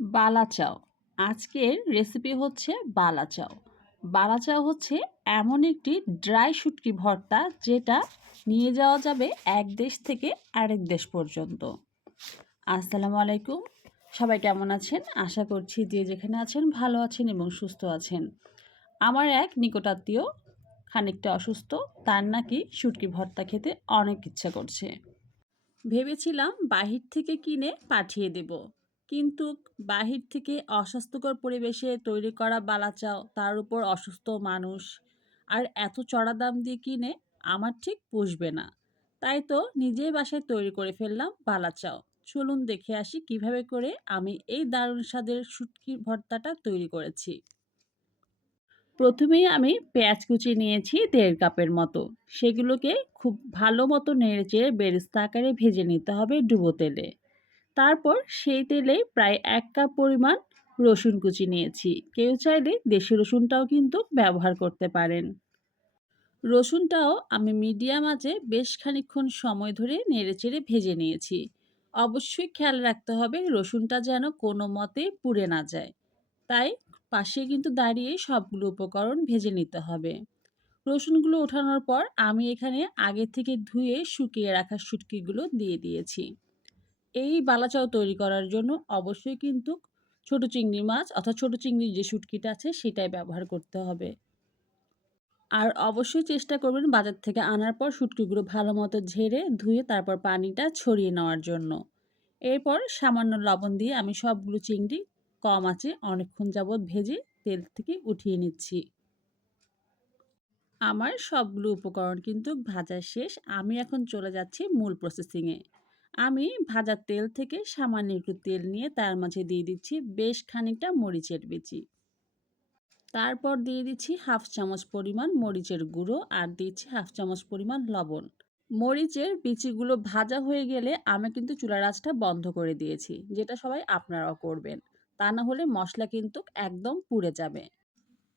বালা চাও। আজকের রেসিপি হচ্ছে বালা চাও। বালা চাও হচ্ছে এমন একটি ড্রাই শুটকি ভর্তা যেটা নিয়ে যাওয়া যাবে এক দেশ থেকে আরেক দেশ পর্যন্ত। আসসালামু আলাইকুম, সবাই কেমন আছেন? আশা করছি যে যেখানে আছেন ভালো আছেন এবং সুস্থ আছেন। আমার এক নিকটাত্মীয় খানিকটা অসুস্থ, তার নাকি শুটকি ভর্তা খেতে অনেক ইচ্ছা করছে। ভেবেছিলাম বাহির থেকে কিনে পাঠিয়ে দেব, কিন্তু বাহির থেকে অস্বাস্থ্যকর পরিবেশে তৈরি করা বালা চাও, তার উপর অসুস্থ মানুষ, আর এত চড়া দাম দিয়ে কিনে আমার ঠিক পুষবে না। তাই তো নিজেই বাসায় তৈরি করে ফেললাম বালা চাও। চলুন দেখে আসি কিভাবে করে আমি এই দারুণ স্বাদের শুটকি ভর্তাটা তৈরি করেছি। প্রথমেই আমি পেঁয়াজ কুচি নিয়েছি 1.5 কাপের মতো। সেগুলোকে খুব ভালো মতো নেড়েচেড়ে বেরেস্তা আকারে ভেজে নিতে হবে ডুবো তেলে। তারপর সেই তেলেই প্রায় 1 কাপ পরিমাণ রসুন কুচি নিয়েছি। কেউ চাইলে দেশি রসুনটাও কিন্তু ব্যবহার করতে পারেন। রসুনটাও আমি মিডিয়াম আঁচে বেশ খানিকক্ষণ সময় ধরে নেড়েচেড়ে ভেজে নিয়েছি। অবশ্যই খেয়াল রাখতে হবে রসুনটা যেন কোনো মতেই পুড়ে না যায়। তাই পাশে কিন্তু দাঁড়িয়ে সবগুলো উপকরণ ভেজে নিতে হবে। রসুনগুলো ওঠানোর পর আমি এখানে আগে থেকে ধুয়ে শুকিয়ে রাখা শুটকিগুলো দিয়ে দিয়েছি। এই বালাচাও তৈরি করার জন্য অবশ্যই কিন্তু ছোট চিংড়ি মাছ অর্থাৎ ছোট চিংড়ির যে শুটকিটা আছে সেটাই ব্যবহার করতে হবে। আর অবশ্যই চেষ্টা করবেন বাজার থেকে আনার পর শুটকিগুলো ভালো মতো ঝেড়ে ধুয়ে তারপর পানিটা ছড়িয়ে নেওয়ার জন্য। এরপর সামান্য লবণ দিয়ে আমি সবগুলো চিংড়ি কম আঁচে অনেকক্ষণ যাবৎ ভেজে তেল থেকে উঠিয়ে নিচ্ছি। আমার সবগুলো উপকরণ কিন্তু ভাজা শেষ। আমি এখন চলে যাচ্ছি মূল প্রসেসিংয়ে। আমি ভাজার তেল থেকে সামান্য একটু তেল নিয়ে তার মাঝে দিয়ে দিচ্ছি বেশ খানিকটা মরিচের বিচি। তারপর দিয়ে দিচ্ছি হাফ চামচ পরিমাণ মরিচের গুঁড়ো আর দিচ্ছি হাফ চামচ পরিমাণ লবণ। মরিচের বিচিগুলো ভাজা হয়ে গেলে আমি কিন্তু চুলার আঁচটা বন্ধ করে দিয়েছি, যেটা সবাই আপনারাও করবেন। তা না হলে মশলা কিন্তু একদম পুড়ে যাবে।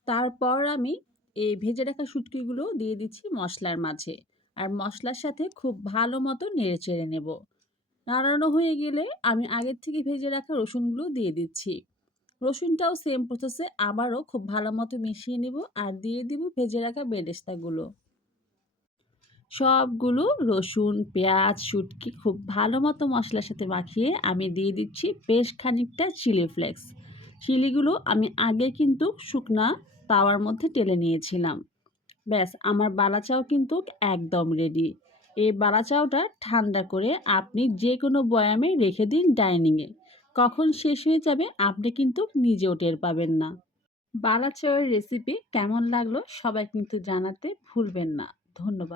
তারপর আমি এই ভেজে রাখা শুটকিগুলো দিয়ে দিচ্ছি মশলার মাঝে। আর মশলার সাথে খুব ভালো মতো নেড়ে চেড়ে নেব। নাড়ানো হয়ে গেলে আমি আগের থেকে ভেজে রাখা রসুনগুলো দিয়ে দিচ্ছি। রসুনটাও সেম প্রসেসে আবারও খুব ভালো মতো মিশিয়ে নেব আর দিয়ে দিব ভেজে রাখা বেরেস্তাগুলো। সবগুলো রসুন, পেঁয়াজ, শুটকি খুব ভালো মতো মশলার সাথে মাখিয়ে আমি দিয়ে দিচ্ছি বেশ খানিকটা চিলি ফ্লেক্স। চিলিগুলো আমি আগে কিন্তু শুকনা তাওয়ার মধ্যে টেলে নিয়েছিলাম। ব্যাস, আমার বালাচাও কিন্তু একদম রেডি। এই বালাচাওটা ঠান্ডা করে আপনি যে কোনো বয়ামে রেখে দিন ডাইনিংয়ে। কখন শেষ হয়ে যাবে আপনি কিন্তু নিজেও টের পাবেন না। বালাচাওয়ের রেসিপি কেমন লাগলো সবাই কিন্তু জানাতে ভুলবেন না। ধন্যবাদ।